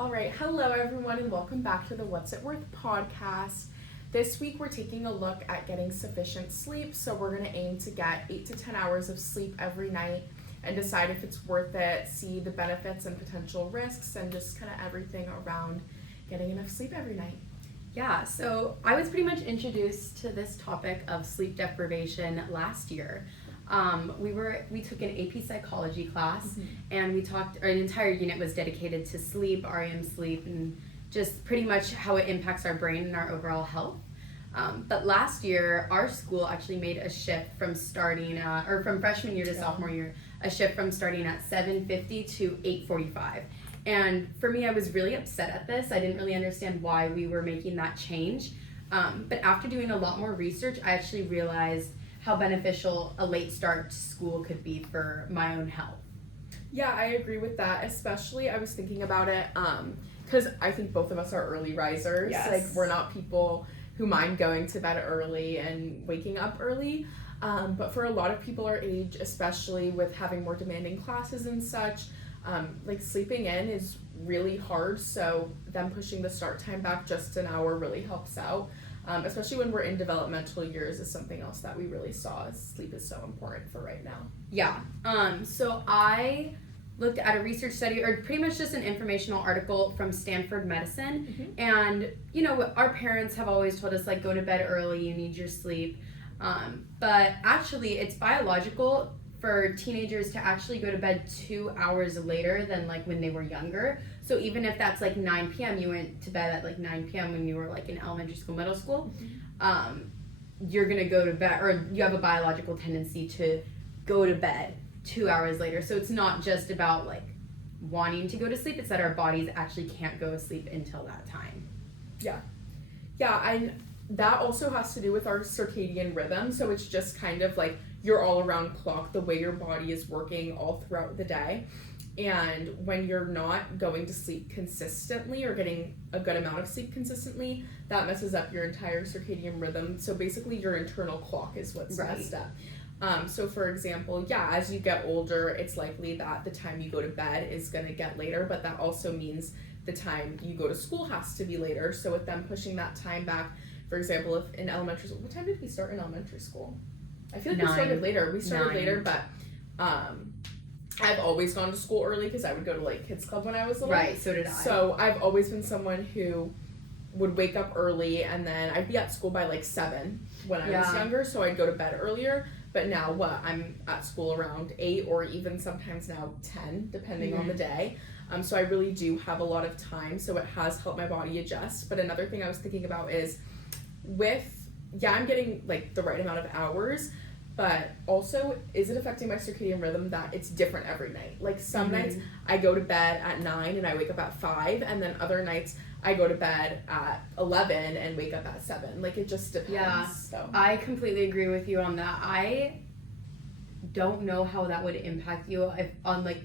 All right, hello everyone, and welcome back to the What's It Worth podcast. This week we're taking a look at getting sufficient sleep, so we're going to aim to get 8 to 10 hours of sleep every night and decide if it's worth it, see the benefits and potential risks, and just kind of everything around getting enough sleep every night. Yeah, so I was pretty much introduced to this topic of sleep deprivation last year. We took an AP psychology class, and we talked. Our entire unit was dedicated to sleep, REM sleep, and just pretty much how it impacts our brain and our overall health. But last year, our school actually made a shift from from freshman year to sophomore year, a shift from starting at 7:50 to 8:45. And for me, I was really upset at this. I didn't really understand why we were making that change. But after doing a lot more research, I actually realized how beneficial a late start to school could be for my own health. Yeah, I agree with that. Especially, I was thinking about it because I think both of us are early risers. Yes. Like, we're not people who mind going to bed early and waking up early. But for a lot of people our age, especially with having more demanding classes and such, like sleeping in is really hard. So them pushing the start time back just an hour really helps out. Especially when we're in developmental years is something else that we really saw as sleep is so important for right now. Yeah. So I looked at a research study, or pretty much just an informational article from Stanford Medicine. And, you know, our parents have always told us, like, go to bed early, you need your sleep. But actually, it's biological for teenagers to actually go to bed 2 hours later than, like, when they were younger. So even if that's, like, 9 p.m., you went to bed at, like, 9 p.m. when you were, like, in elementary school, middle school, you're going to go to bed, or you have a biological tendency to go to bed 2 hours later. So it's not just about, like, wanting to go to sleep. It's that our bodies actually can't go to sleep until that time. Yeah, and that also has to do with our circadian rhythm. So it's just kind of like your all-around clock, the way your body is working all throughout the day. And when you're not going to sleep consistently or getting a good amount of sleep consistently, that messes up your entire circadian rhythm. So basically your internal clock is what's messed up. So for example, as you get older, it's likely that the time you go to bed is going to get later, but that also means the time you go to school has to be later. So with them pushing that time back, for example, if in elementary school, what time did we start in elementary school? I feel like we started later. We started later, but I've always gone to school early because I would go to, like, kids club when I was little. Right, so did I. So I've always been someone who would wake up early, and then I'd be at school by like 7 when I was younger, so I'd go to bed earlier. But now I'm at school around 8 or even sometimes now 10, depending on the day. So I really do have a lot of time, so it has helped my body adjust. But another thing I was thinking about is I'm getting, like, the right amount of hours, but also, is it affecting my circadian rhythm that it's different every night? Like, some nights I go to bed at 9 and I wake up at 5, and then other nights I go to bed at 11 and wake up at 7. Like, it just depends. Yeah, so. I completely agree with you on that. I don't know how that would impact you if on, like,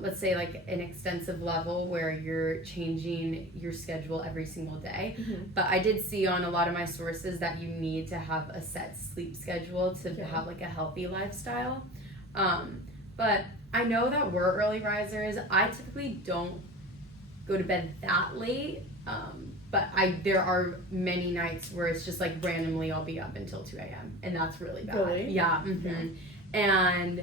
let's say, like, an extensive level where you're changing your schedule every single day. But I did see on a lot of my sources that you need to have a set sleep schedule to have, like, a healthy lifestyle. But I know that we're early risers. I typically don't go to bed that late. But there are many nights where it's just, like, randomly I'll be up until 2 a.m. and that's really bad. Really? Yeah. And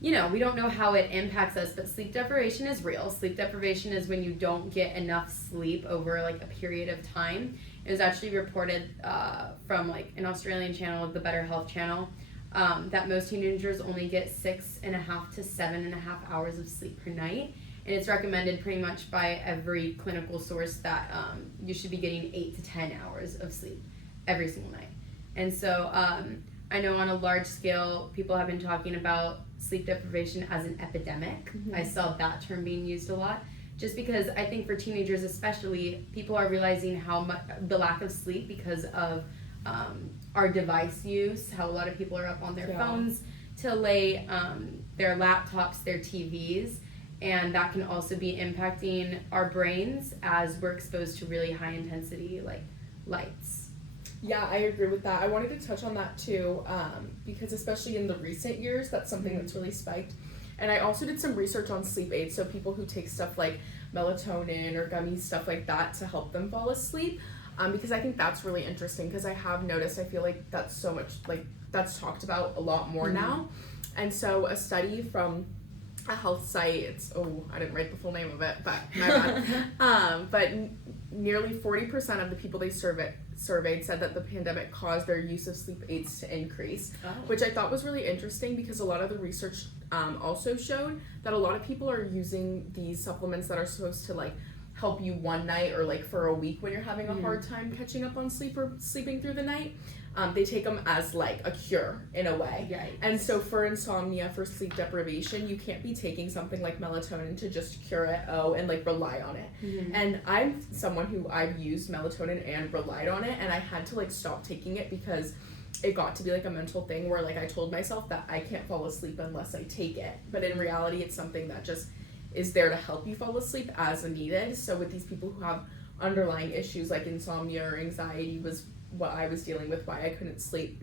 you know, we don't know how it impacts us, but sleep deprivation is real. Sleep deprivation is when you don't get enough sleep over, like, a period of time. It was actually reported from, like, an Australian channel, the Better Health channel, that most teenagers only get 6.5 to 7.5 hours of sleep per night. And it's recommended pretty much by every clinical source that you should be getting 8 to 10 hours of sleep every single night. And so I know on a large scale, people have been talking about sleep deprivation as an epidemic. I saw that term being used a lot, just because I think for teenagers especially, people are realizing how much the lack of sleep because of our device use, how a lot of people are up on their phones till late, their laptops, their TVs, and that can also be impacting our brains as we're exposed to really high intensity, like, lights. Yeah, I agree with that. I wanted to touch on that too, because especially in the recent years, that's something that's really spiked. And I also did some research on sleep aids, so people who take stuff like melatonin or gummies, stuff like that, to help them fall asleep. Because I think that's really interesting, because I have noticed, I feel like that's so much, like, that's talked about a lot more now. And so a study from a health site, I didn't write the full name of it, but my bad. But nearly 40% of the people they surveyed said that the pandemic caused their use of sleep aids to increase, which I thought was really interesting, because a lot of the research also showed that a lot of people are using these supplements that are supposed to like help you one night or like for a week when you're having a hard time catching up on sleep or sleeping through the night. They take them as like a cure in a way. Yikes. And so for insomnia, for sleep deprivation, you can't be taking something like melatonin to just cure it, and like rely on it. And I'm someone who I've used melatonin and relied on it, and I had to like stop taking it because it got to be like a mental thing where like I told myself that I can't fall asleep unless I take it. But in reality, it's something that just is there to help you fall asleep as needed. So with these people who have underlying issues like insomnia or anxiety was what I was dealing with, why I couldn't sleep.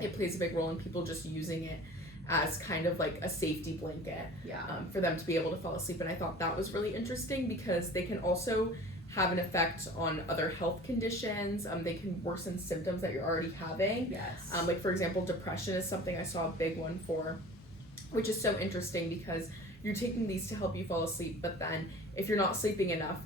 It plays a big role in people just using it as kind of like a safety blanket for them to be able to fall asleep. And I thought that was really interesting, because they can also have an effect on other health conditions. They can worsen symptoms that you're already having. Like for example, depression is something I saw a big one for, which is so interesting because you're taking these to help you fall asleep, but then if you're not sleeping enough,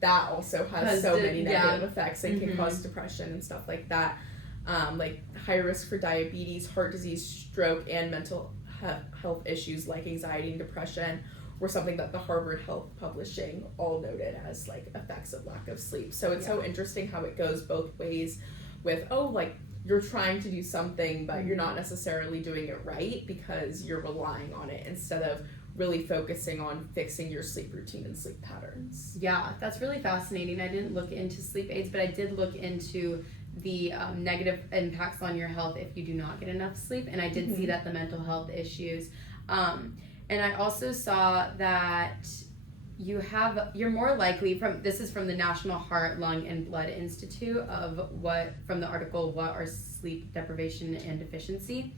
that also has so many negative effects. It can cause depression and stuff like that. Like high risk for diabetes, heart disease, stroke, and mental health issues like anxiety and depression were something that the Harvard Health Publishing all noted as like effects of lack of sleep. So it's so interesting how it goes both ways with, like you're trying to do something, but you're not necessarily doing it right because you're relying on it instead of really focusing on fixing your sleep routine and sleep patterns. Yeah, that's really fascinating. I didn't look into sleep aids, but I did look into the negative impacts on your health if you do not get enough sleep, and I did see that the mental health issues. And I also saw that you're more likely this is from the National Heart, Lung, and Blood Institute from the article, What Are Sleep Deprivation and Deficiency?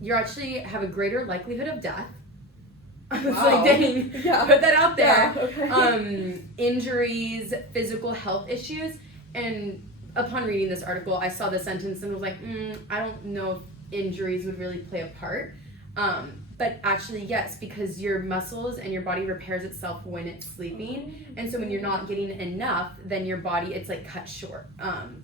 You actually have a greater likelihood of death. I was like, dang, put that out there. Injuries, physical health issues, and upon reading this article, I saw the sentence and was like, I don't know if injuries would really play a part. But actually, yes, because your muscles and your body repairs itself when it's sleeping. And so when you're not getting enough, then your body, it's like cut short.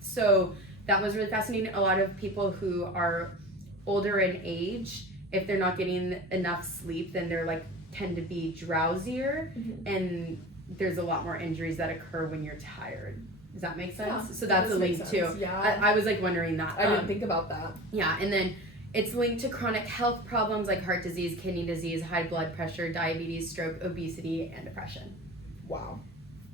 So that was really fascinating. A lot of people who are older in age, if they're not getting enough sleep, then they're like tend to be drowsier, and there's a lot more injuries that occur when you're tired. Does that make sense? Yeah, so that's a link too. I was like wondering that. I didn't think about that. Yeah, and then it's linked to chronic health problems like heart disease, kidney disease, high blood pressure, diabetes, stroke, obesity, and depression. Wow.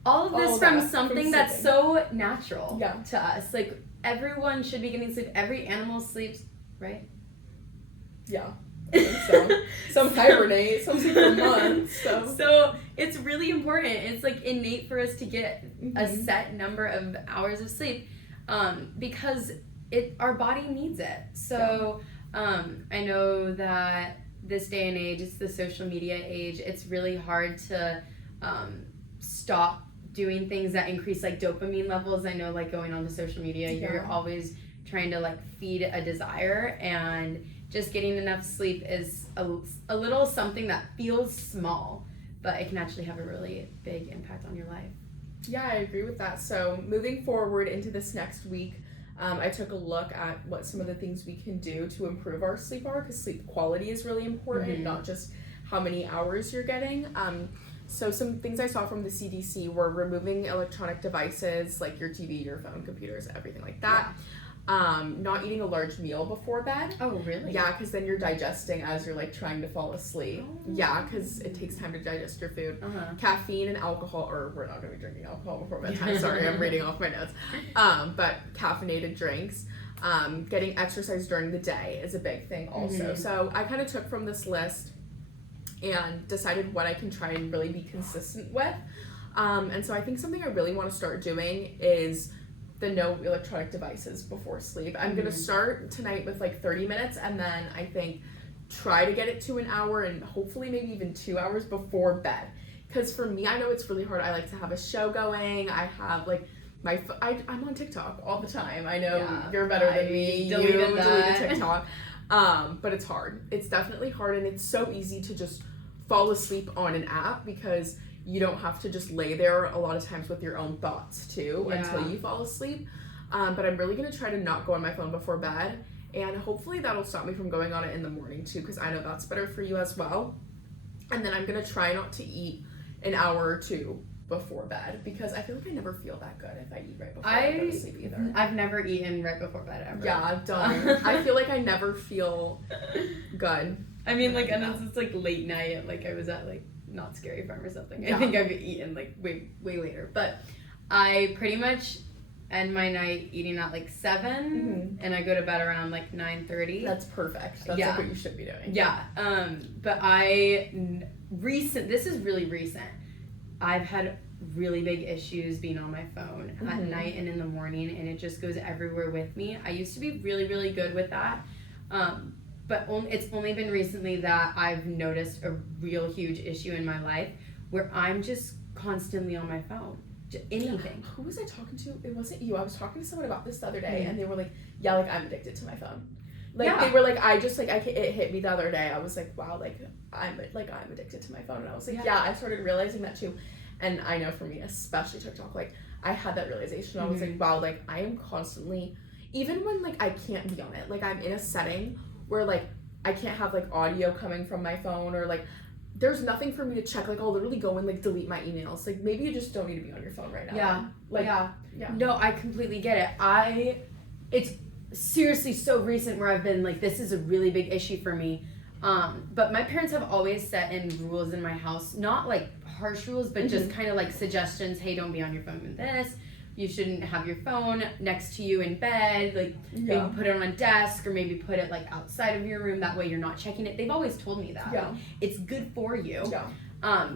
All of this from something that's so natural to us. Like everyone should be getting sleep. Every animal sleeps, right? Yeah. So some hibernate, some sleep for months. So it's really important. It's like innate for us to get a set number of hours of sleep, because our body needs it. So I know that this day and age, it's the social media age. It's really hard to stop doing things that increase like dopamine levels. I know, like going on to social media, you're always trying to like feed a desire, and just getting enough sleep is a little something that feels small, but it can actually have a really big impact on your life. Yeah, I agree with that. So moving forward into this next week, I took a look at what some of the things we can do to improve our sleep are, because sleep quality is really important, not just how many hours you're getting. So some things I saw from the CDC were removing electronic devices like your TV, your phone, computers, everything like that. Not eating a large meal before bed. Oh, really? Yeah, because then you're digesting as you're like trying to fall asleep. Yeah, because it takes time to digest your food. Caffeine and alcohol, or we're not going to be drinking alcohol before bedtime. Sorry, I'm reading off my notes. But caffeinated drinks. Getting exercise during the day is a big thing also. So I kind of took from this list and decided what I can try and really be consistent with. And so I think something I really want to start doing is the no electronic devices before sleep. I'm going to start tonight with like 30 minutes, and then I think try to get it to an hour and hopefully maybe even 2 hours before bed. because for me, I know it's really hard. I like to have a show going. I have like I'm on TikTok all the time. I know you're better than me. You deleted TikTok. But it's hard. It's definitely hard, and it's so easy to just fall asleep on an app because you don't have to just lay there a lot of times with your own thoughts too until you fall asleep. But I'm really going to try to not go on my phone before bed, and hopefully that'll stop me from going on it in the morning too, because I know that's better for you as well. And then I'm going to try not to eat an hour or two before bed, because I feel like I never feel that good if I eat right before I go to sleep either. I've never eaten right before bed ever. Yeah, don't. I feel like I never feel good. I mean, like, unless it's like late night, like I was at like Not Scary Farm or something. Yeah. I think I've eaten like way later. But I pretty much end my night eating at like 7, and I go to bed around like 9:30. That's perfect. That's like what you should be doing. Yeah. But this is really recent. I've had really big issues being on my phone at night and in the morning, and it just goes everywhere with me. I used to be really good with that, but it's only been recently that I've noticed a real huge issue in my life where I'm just constantly on my phone. Anything. Who was I talking to? It wasn't you. I was talking to someone about this the other day, and they were like, yeah, like I'm addicted to my phone. Like they were like, it hit me the other day. I was like, wow, like I'm addicted to my phone, and I was like, I started realizing that too. And I know for me, especially TikTok, like I had that realization. I was like, wow, like I am constantly, even when like I can't be on it, like I'm in a setting where like I can't have like audio coming from my phone, or like there's nothing for me to check. Like I'll literally go and like delete my emails. Like maybe you just don't need to be on your phone right now. Yeah. Like yeah. No, I completely get it. It's seriously so recent where I've been like, this is a really big issue for me. But my parents have always set in rules in my house, not like harsh rules, but just kind of like suggestions. Hey, don't be on your phone with this. You shouldn't have your phone next to you in bed. Like maybe put it on a desk, or maybe put it like outside of your room. That way you're not checking it. They've always told me that. Yeah. Like, it's good for you. Yeah.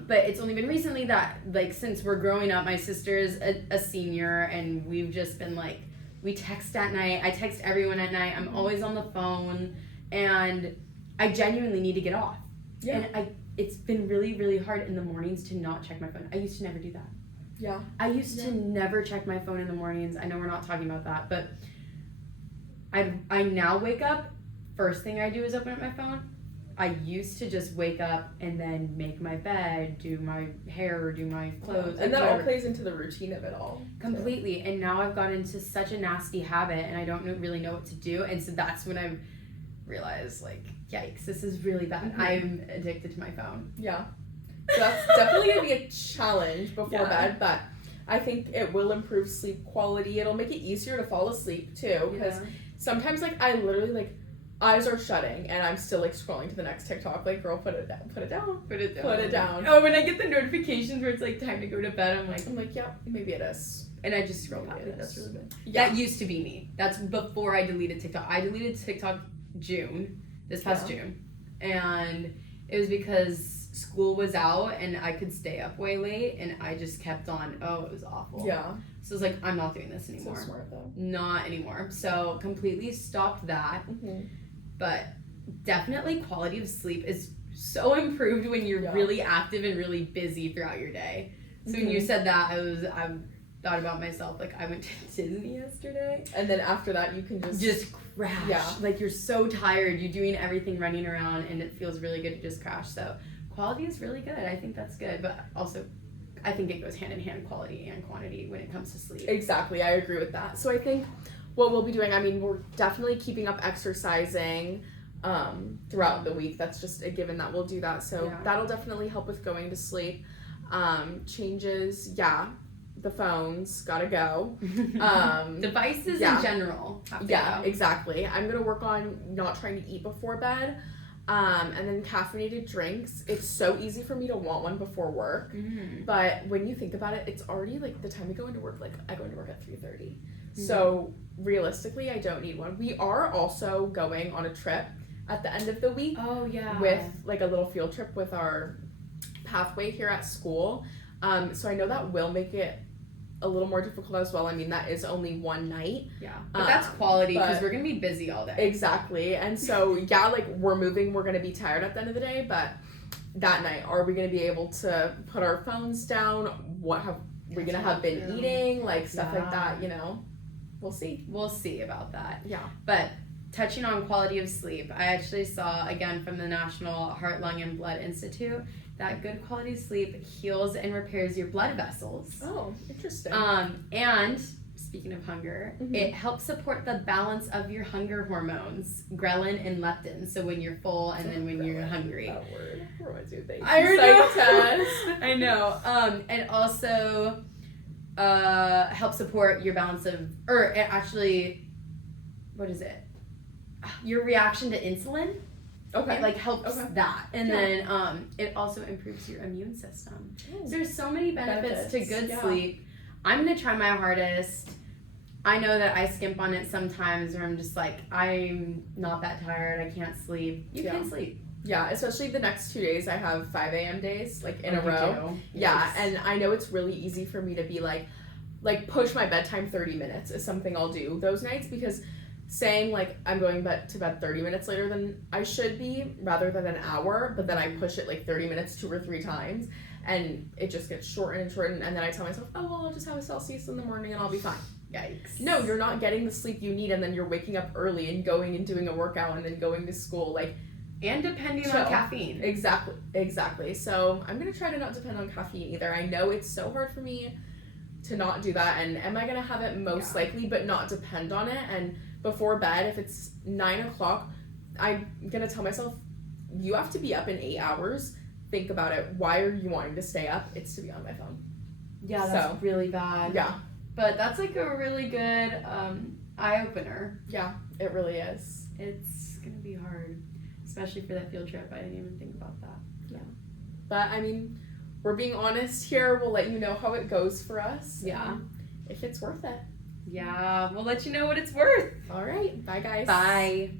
But it's only been recently that like since we're growing up, my sister's a senior, and we've just been like, we text at night. I text everyone at night. I'm always on the phone, and I genuinely need to get off. Yeah. And it's been really hard in the mornings to not check my phone. I used to never do that. Yeah. I used to never check my phone in the mornings. I know we're not talking about that, but I now wake up, first thing I do is open up my phone. I used to just wake up and then make my bed, do my hair, do my clothes. And that all plays into the routine of it all. Completely. So. And now I've gotten into such a nasty habit, and I don't really know what to do. And so that's when I realized, like, yikes, this is really bad. I'm addicted to my phone. Yeah. So that's definitely going to be a challenge before bed, but I think it will improve sleep quality. It'll make it easier to fall asleep, too, because sometimes, like, I literally, like, eyes are shutting, and I'm still, like, scrolling to the next TikTok. Like, girl, put it down. Put it down. Put it down. Put it down. Oh, when I get the notifications where it's, like, time to go to bed, I'm like, yeah, maybe it is. And I just scroll past it. That's really good. Yeah. That used to be me. That's before I deleted TikTok. I deleted TikTok this past June. And it was because school was out and I could stay up way late, and I just kept on. Oh, it was awful. Yeah. So it's like, I'm not doing this anymore. So smart though. Not anymore. So completely stopped that. But definitely quality of sleep is so improved when you're really active and really busy throughout your day. So when you said that, I thought about myself, like I went to Disney yesterday, and then after that you can just crash. Yeah. Like you're so tired, you're doing everything, running around, and it feels really good to just crash. So quality is really good. I think that's good, but also I think it goes hand in hand, quality and quantity, when it comes to sleep. Exactly, I agree with that. So I think what we'll be doing, I mean, we're definitely keeping up exercising throughout the week. That's just a given that we'll do that. So that'll definitely help with going to sleep. Changes, the phones gotta go. Devices in general have to go. Exactly. I'm gonna work on not trying to eat before bed. And then caffeinated drinks. It's so easy for me to want one before work. But when you think about it, it's already like the time we go into work, like I go into work at 3:30. So realistically, I don't need one. We are also going on a trip at the end of the week. Oh yeah. With like a little field trip with our pathway here at school. So I know that will make it a little more difficult as well. I mean, that is only one night. Yeah. But that's quality, because we're going to be busy all day. Exactly. And so, like, we're moving. We're going to be tired at the end of the day. But that night, are we going to be able to put our phones down? What have we going to have been eating? Like, stuff like that, you know? We'll see. We'll see about that. Yeah. But touching on quality of sleep, I actually saw, again, from the National Heart, Lung, and Blood Institute, that good quality sleep heals and repairs your blood vessels. Oh, interesting. And speaking of hunger, it helps support the balance of your hunger hormones, ghrelin and leptin. So when you're full and then when you're hungry. That word reminds me of things. I know. Test. I know. And also help support your balance of, or it actually, what is it? Your reaction to insulin. Okay. It like helps that. And Yeah. then it also improves your immune system. So there's so many benefits to good sleep. I'm gonna try my hardest. I know that I skimp on it sometimes where I'm just like, I'm not that tired, I can't sleep. You can sleep. Yeah, especially the next 2 days I have 5 a.m. days, like in a row. Yeah, and I know it's really easy for me to be like push my bedtime 30 minutes is something I'll do those nights, because saying like I'm going to bed 30 minutes later than I should be rather than an hour, but then I push it like 30 minutes 2 or 3 times and it just gets shortened and shortened, and then I tell myself, oh well, I'll just have a Celsius in the morning and I'll be fine. Yikes. No, you're not getting the sleep you need, and then you're waking up early and going and doing a workout and then going to school, like, and depending on caffeine. Exactly. So I'm gonna try to not depend on caffeine either. I know it's so hard for me to not do that, and am I gonna have it? Most likely, but not depend on it. And before bed, if it's 9 o'clock, I'm gonna tell myself, you have to be up in 8 hours. Think about it. Why are you wanting to stay up? It's to be on my phone. Yeah, that's really bad. Yeah. But that's like a really good eye-opener. Yeah, it really is. It's gonna be hard, especially for that field trip. I didn't even think about that. Yeah. But I mean, we're being honest here. We'll let you know how it goes for us. Yeah. If it's worth it. Yeah, we'll let you know what it's worth. All right. Bye, guys. Bye.